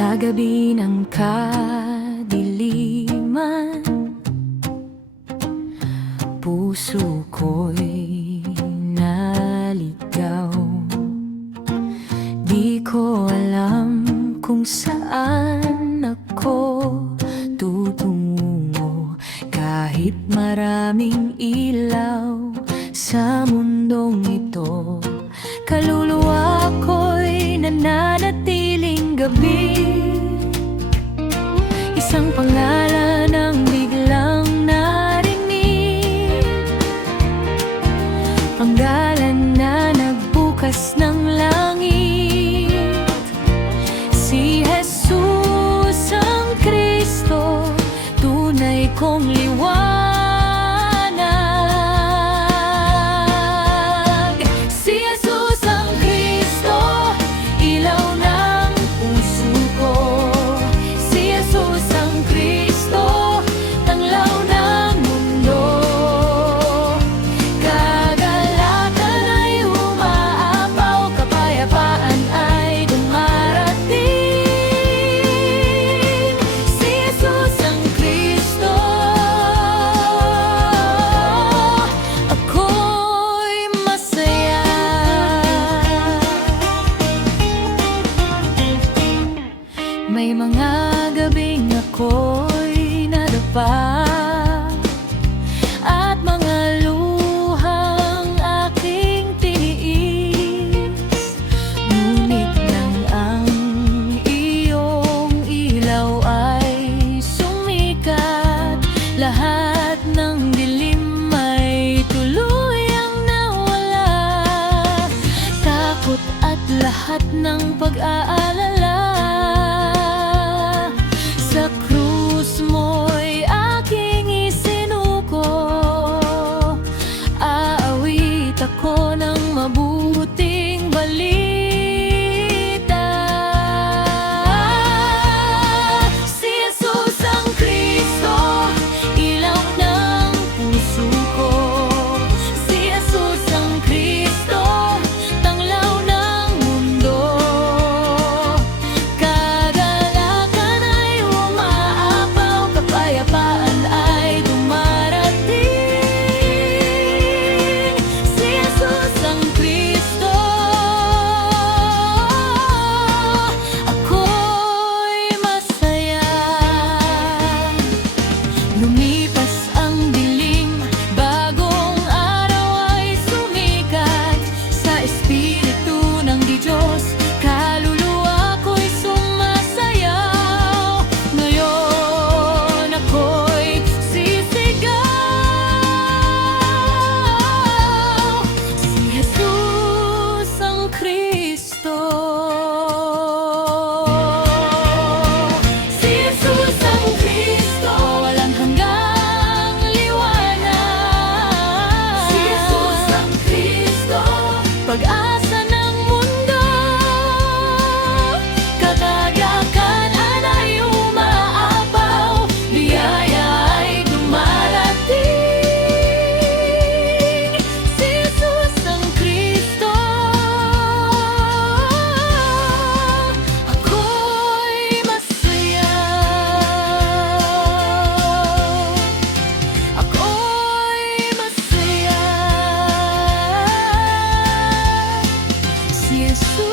Sa gabi ng kadiliman, puso ko'y naligaw. Di ko alam kung saan ako tutungo, kahit maraming ilaw sa mundong ito. Kaluluwa ko'y nananatiling gabi, isang pangalan ang biglang narinig, panggalan na nagbukas ng langit. Si Jesus ang Kristo, tunay kong liwanag. Si Jesus ang Kristo, ilaw ng puso ko. Si Jesus ang Kristo, tanglaw ng mundo. Kagalakan ay umaapaw, kapayapaan ay dumarating. Si Jesus ang Kristo, ako'y masaya. May mga gabing ako'y nadapa, at mga luhang aking tiniis. Ngunit nang ang iyong ilaw ay sumikat, lahat ng dilim ay tuluyang nawala. Takot at lahat ng pag-aalala, sa krus mo'y aking isinuko. Aawit ako ng mabuting balita. Si Jesus ang Kristo, ilaw ng puso ko. Si Jesus ang Kristo, tanglaw ng mundo. Kagalakan ay umaapaw, kapayapaan ay dumarating. Si Jesus ang Kristo, ako'y masaya. Lumipas ang dilim, bagong araw ay sumikat. Sa Espiritu ng Diyos, kaluluwa ko'y sumasayaw. Ngayon ako'y sisigaw. Si Jesus ang Kristo. Si Jesus ang Kristo, walang hanggang liwanag. Si Jesus ang Kristo, pag-asa ng mundo. Katagakan ay umaapaw, biyaya ay dumarating. Si Jesus ang Kristo, ako'y masaya. Ako'y masaya. Si Jesus